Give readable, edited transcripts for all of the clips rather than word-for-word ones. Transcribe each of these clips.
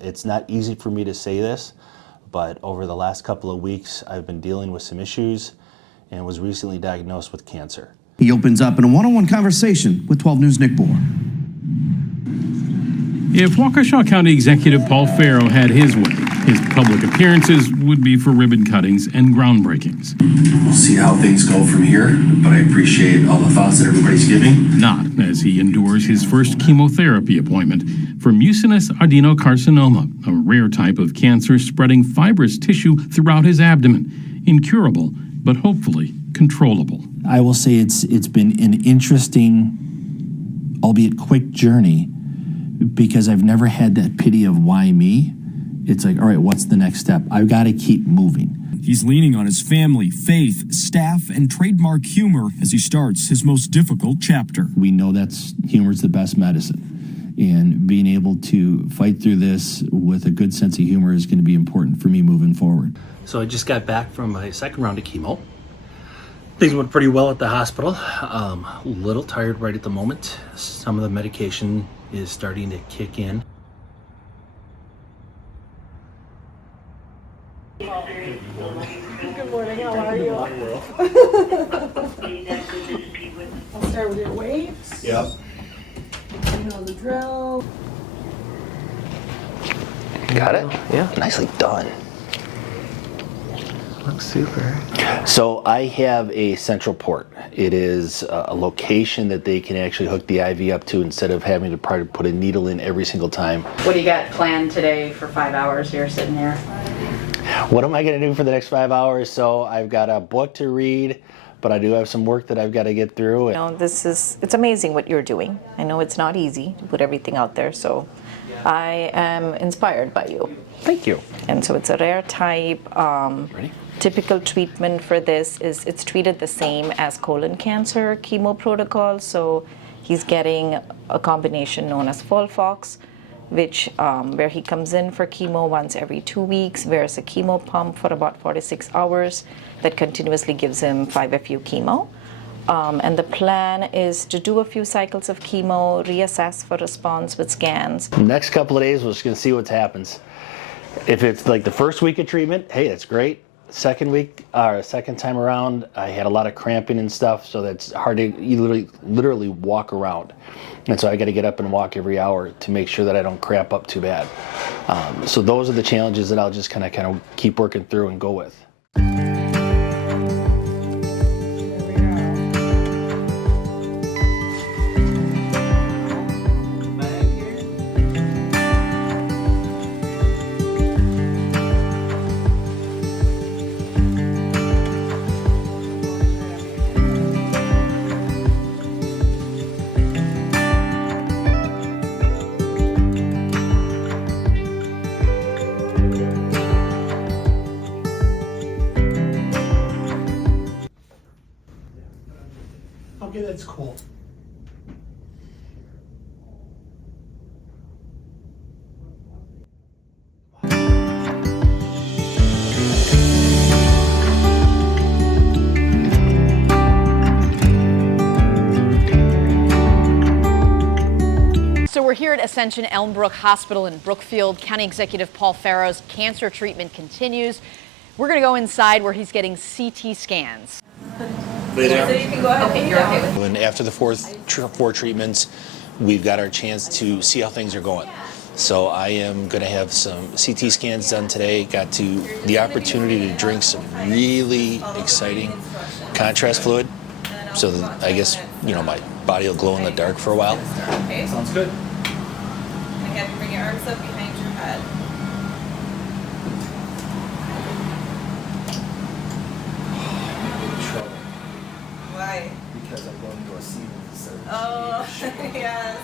It's not easy for me to say this, but over the last couple of weeks, I've been dealing with some issues and was recently diagnosed with cancer. He opens up in a one-on-one conversation with 12 News' Nick Bohr. If Waukesha County Executive Paul Farrow had his way, his public appearances would be for ribbon cuttings and groundbreakings. We'll see how things go from here, but I appreciate all the thoughts that everybody's giving. Not as he endures his first chemotherapy appointment for mucinous adenocarcinoma, a rare type of cancer spreading fibrous tissue throughout his abdomen. Incurable, but hopefully controllable. I will say it's been an interesting, albeit quick journey, because I've never had that pity of why me. It's like, all right, what's the next step? I've got to keep moving. He's leaning on his family, faith, staff, and trademark humor as he starts his most difficult chapter. We know humor's the best medicine. And being able to fight through this with a good sense of humor is going to be important for me moving forward. So I just got back from my second round of chemo. Things went pretty well at the hospital. A little tired right at the moment. Some of the medication is starting to kick in. Good morning, how are you? I'll start with your weight. Yep. You know the drill. Got it? Yeah. Nicely done. Looks super. So I have a central port. It is a location that they can actually hook the IV up to instead of having to probably put a needle in every single time. What do you got planned today for 5 hours here sitting here? What am I going to do for the next 5 hours? So I've got a book to read, but I do have some work that I've got to get through. You know, it's amazing what you're doing. I know it's not easy to put everything out there, so I am inspired by you. Thank you. And so it's a rare type. Ready? Typical treatment for this is it's treated the same as colon cancer chemo protocol. So he's getting a combination known as Folfox, which where he comes in for chemo once every 2 weeks, wears a chemo pump for about 46 hours that continuously gives him 5-FU chemo. And the plan is to do a few cycles of chemo, reassess for response with scans. Next couple of days, we're just going to see what happens. If it's like the first week of treatment, hey, that's great. Second week, or second time around, I had a lot of cramping and stuff, so that's hard to literally walk around. And so I got to get up and walk every hour to make sure that I don't cramp up too bad. So those are the challenges that I'll just kind of keep working through and go with. Okay, that's cool. So we're here at Ascension Elmbrook Hospital in Brookfield. County Executive Paul Farrow's cancer treatment continues. We're going to go inside where he's getting CT scans. Lay down. So you can go ahead and you're okay with it. And after the four treatments, we've got our chance to see how things are going. So I am going to have some CT scans done today. Got the opportunity to drink some really exciting contrast fluid. So that I guess, my body will glow in the dark for a while. Okay. Sounds good. Again, bring your arms up behind your head. Why? Because I'm going to a Siemens surgery. Oh, yes.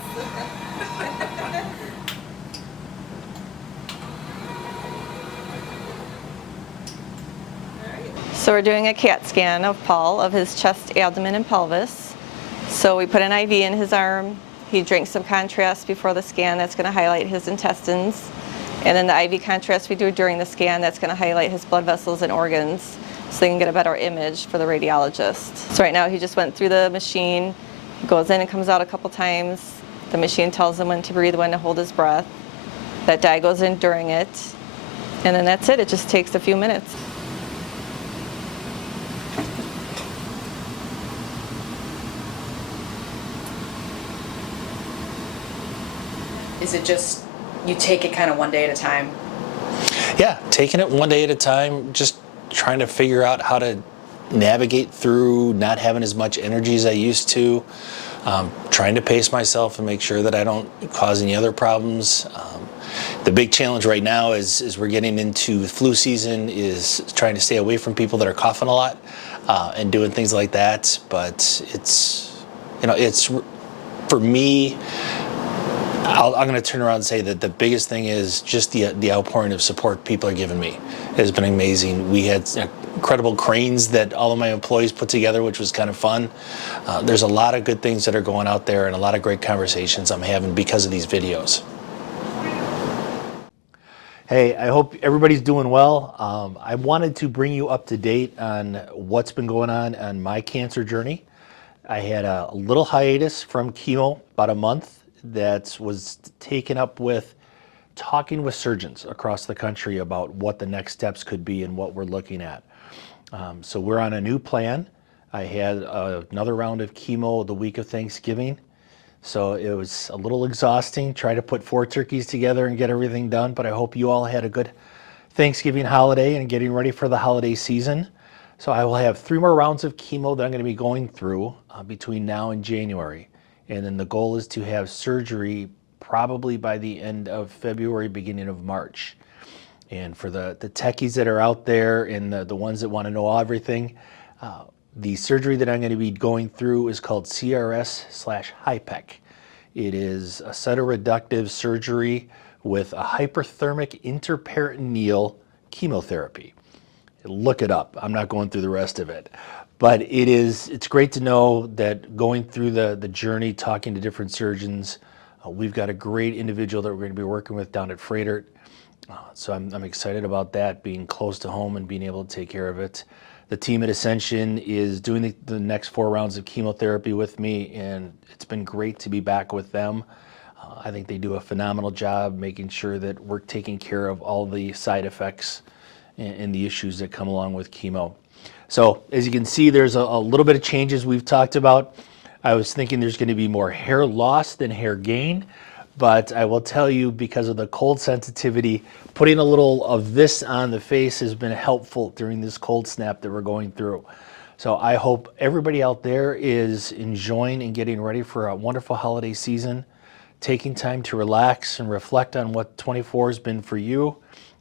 So we're doing a CAT scan of Paul, of his chest, abdomen, and pelvis. So we put an IV in his arm. He drinks some contrast before the scan. That's going to highlight his intestines. And then the IV contrast we do during the scan, that's going to highlight his blood vessels and organs so they can get a better image for the radiologist. So right now he just went through the machine. He goes in and comes out a couple times. The machine tells him when to breathe, when to hold his breath. That dye goes in during it, and then that's it. It just takes a few minutes. Is it just you take it kind of one day at a time? Yeah, taking it one day at a time, just trying to figure out how to navigate through not having as much energy as I used to, trying to pace myself and make sure that I don't cause any other problems. The big challenge right now is we're getting into flu season, is trying to stay away from people that are coughing a lot and doing things like that. But it's, it's for me, I'm going to turn around and say that the biggest thing is just the outpouring of support people are giving me. It has been amazing. We had incredible cranes that all of my employees put together, which was kind of fun. There's a lot of good things that are going out there and a lot of great conversations I'm having because of these videos. Hey, I hope everybody's doing well. I wanted to bring you up to date on what's been going on my cancer journey. I had a little hiatus from chemo, about a month, that was taken up with talking with surgeons across the country about what the next steps could be and what we're looking at. So we're on a new plan. I had another round of chemo the week of Thanksgiving. So it was a little exhausting, try to put 4 turkeys together and get everything done, but I hope you all had a good Thanksgiving holiday and getting ready for the holiday season. So I will have 3 more rounds of chemo that I'm going to be going through between now and January. And then the goal is to have surgery probably by the end of February, beginning of March. And for the techies that are out there and the ones that want to know everything, the surgery that I'm going to be going through is called CRS/HIPEC. It is a cytoreductive surgery with a hyperthermic interperitoneal chemotherapy. Look it up. I'm not going through the rest of it. But it's great to know that going through the journey, talking to different surgeons, we've got a great individual that we're going to be working with down at Fredert. So I'm excited about that, being close to home and being able to take care of it. The team at Ascension is doing the next 4 rounds of chemotherapy with me, and it's been great to be back with them. I think they do a phenomenal job making sure that we're taking care of all the side effects and the issues that come along with chemo. So as you can see, there's a little bit of changes we've talked about. I was thinking there's going to be more hair loss than hair gain, but I will tell you, because of the cold sensitivity, putting a little of this on the face has been helpful during this cold snap that we're going through. So I hope everybody out there is enjoying and getting ready for a wonderful holiday season, taking time to relax and reflect on what 24 has been for you.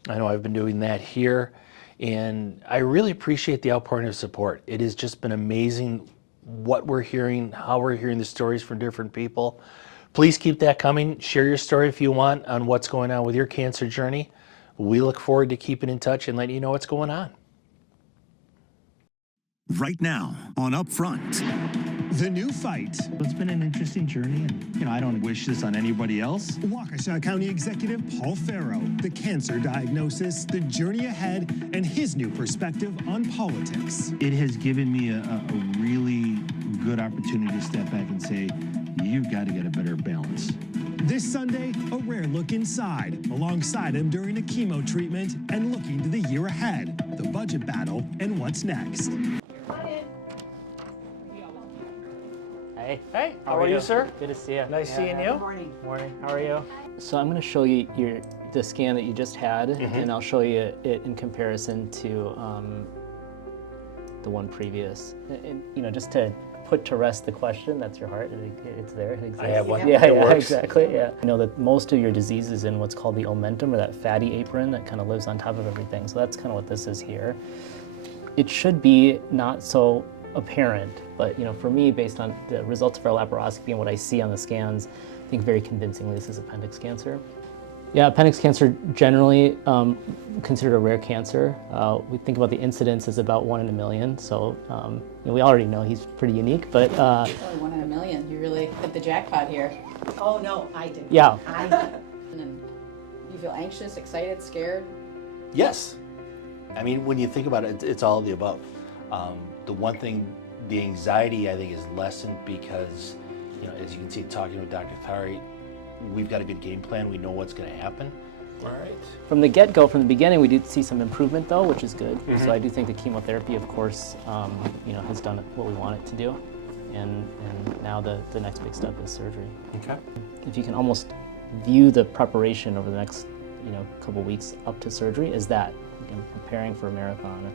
I know I've been doing that here, and I really appreciate the outpouring of support. It has just been amazing what we're hearing, how we're hearing the stories from different people. Please keep that coming. Share your story if you want on what's going on with your cancer journey. We look forward to keeping in touch and letting you know what's going on. Right now on Upfront, the new fight. It's been an interesting journey, and I don't wish this on anybody else. Waukesha County Executive Paul Farrow, the cancer diagnosis, the journey ahead, and his new perspective on politics. It has given me a really good opportunity to step back and say, you've got to get a better balance. This Sunday, a rare look inside, alongside him during a chemo treatment and looking to the year ahead, the budget battle, and what's next. Hey, how are you, sir? Good to see you. Nice seeing you. Good morning. Morning. How are you? So I'm going to show you the scan that you just had, and I'll show you it in comparison to the one previous. And, just to put to rest the question, that's your heart. It's there. Exactly. I have one. Yeah, exactly. Yeah. I know that most of your disease is in what's called the omentum, or that fatty apron that kind of lives on top of everything. So that's kind of what this is here. It should be not so apparent, but for me, based on the results of our laparoscopy and what I see on the scans, I think very convincingly this is appendix cancer. Yeah, appendix cancer generally considered a rare cancer. We think about the incidence as about 1 in a million, so we already know he's pretty unique, but... Only 1 in a million. You really hit the jackpot here. Oh, no, I didn't. Yeah. I didn't. And you feel anxious, excited, scared? Yes. I mean, when you think about it, it's all of the above. The one thing, the anxiety, I think, is lessened because, as you can see, talking with Dr. Tari, we've got a good game plan. We know what's going to happen. All right. From the get-go, from the beginning, we did see some improvement though, which is good. So I do think the chemotherapy, of course, has done what we want it to do. And now the next big step is surgery. Okay. If you can almost view the preparation over the next couple weeks up to surgery as that, preparing for a marathon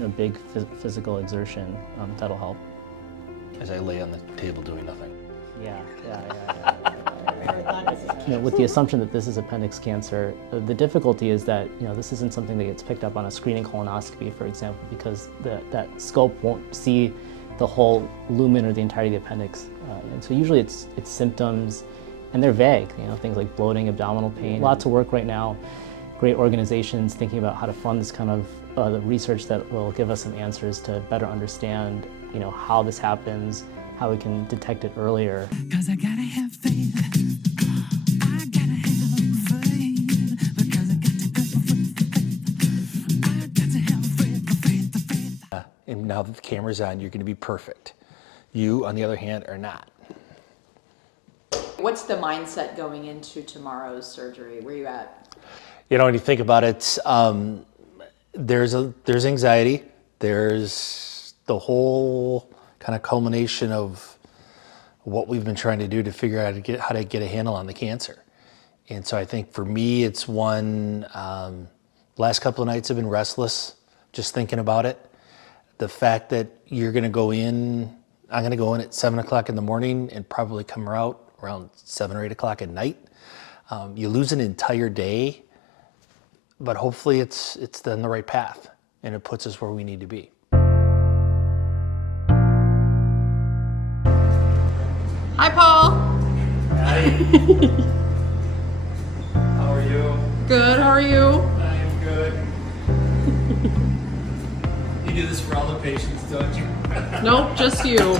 or big physical exertion, that'll help. As I lay on the table doing nothing. Yeah. With the assumption that this is appendix cancer, the difficulty is that this isn't something that gets picked up on a screening colonoscopy, for example, because that scope won't see the whole lumen or the entirety of the appendix. And so usually it's symptoms, and they're vague, things like bloating, abdominal pain. Lots of work right now, great organizations thinking about how to fund this kind of the research that will give us some answers to better understand how this happens, how we can detect it earlier. 'Cause I gotta have faith. I gotta have faith. Because I got to go for faith. I got to have faith. And now that the camera's on, you're going to be perfect. You, on the other hand, are not. What's the mindset going into tomorrow's surgery? Where are you at? When you think about it, there's anxiety. There's the whole kind of culmination of what we've been trying to do to figure out how to get a handle on the cancer. And so I think for me, it's one, last couple of nights have been restless, just thinking about it. The fact that I'm going to go in at 7 o'clock in the morning and probably come out around 7 or 8 o'clock at night. You lose an entire day, but hopefully it's on the right path and it puts us where we need to be. Hi, Paul. Hi. How are you? Good. How are you? I am good. You do this for all the patients, don't you? Nope, just you. All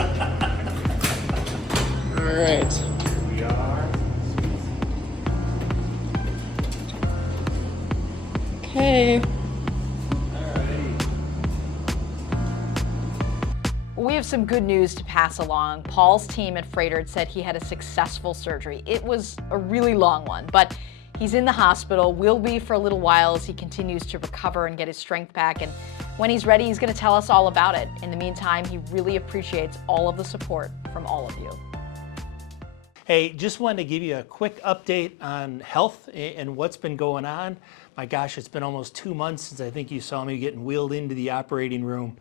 right. Here we are. Okay. We have some good news to pass along. Paul's team at Freighter said he had a successful surgery. It was a really long one, but he's in the hospital, will be for a little while as he continues to recover and get his strength back. And when he's ready, he's going to tell us all about it. In the meantime, he really appreciates all of the support from all of you. Hey, just wanted to give you a quick update on health and what's been going on. My gosh, it's been almost 2 months since I think you saw me getting wheeled into the operating room.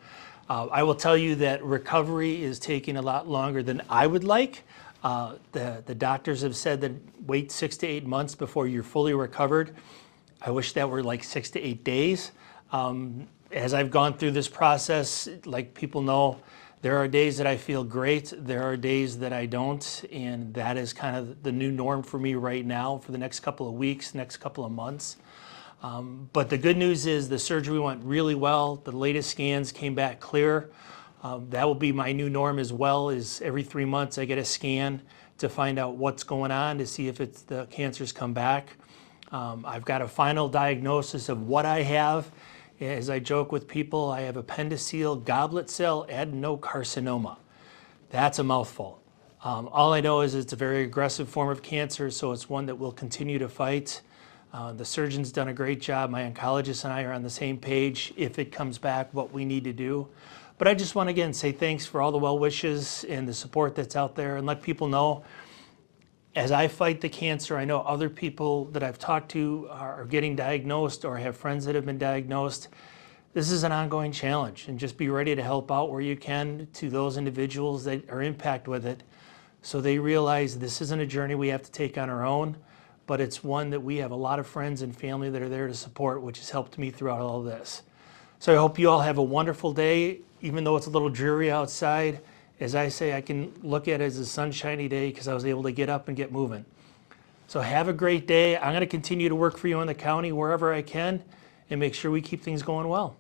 I will tell you that recovery is taking a lot longer than I would like. The doctors have said that wait 6 to 8 months before you're fully recovered. I wish that were like 6 to 8 days. As I've gone through this process, like people know, there are days that I feel great, there are days that I don't, and that is kind of the new norm for me right now for the next couple of weeks, next couple of months. But the good news is the surgery went really well. The latest scans came back clear. That will be my new norm as well, is every 3 months I get a scan to find out what's going on, to see if the cancer's come back. I've got a final diagnosis of what I have. As I joke with people, I have appendiceal goblet cell adenocarcinoma. That's a mouthful. All I know is it's a very aggressive form of cancer, so it's one that we'll continue to fight. The surgeon's done a great job. My oncologist and I are on the same page. If it comes back, what we need to do. But I just want to again say thanks for all the well wishes and the support that's out there, and let people know as I fight the cancer, I know other people that I've talked to are getting diagnosed or have friends that have been diagnosed. This is an ongoing challenge, and just be ready to help out where you can to those individuals that are impacted with it, so they realize this isn't a journey we have to take on our own, but it's one that we have a lot of friends and family that are there to support, which has helped me throughout all of this. So I hope you all have a wonderful day, even though it's a little dreary outside. As I say, I can look at it as a sunshiny day because I was able to get up and get moving. So have a great day. I'm going to continue to work for you in the county wherever I can and make sure we keep things going well.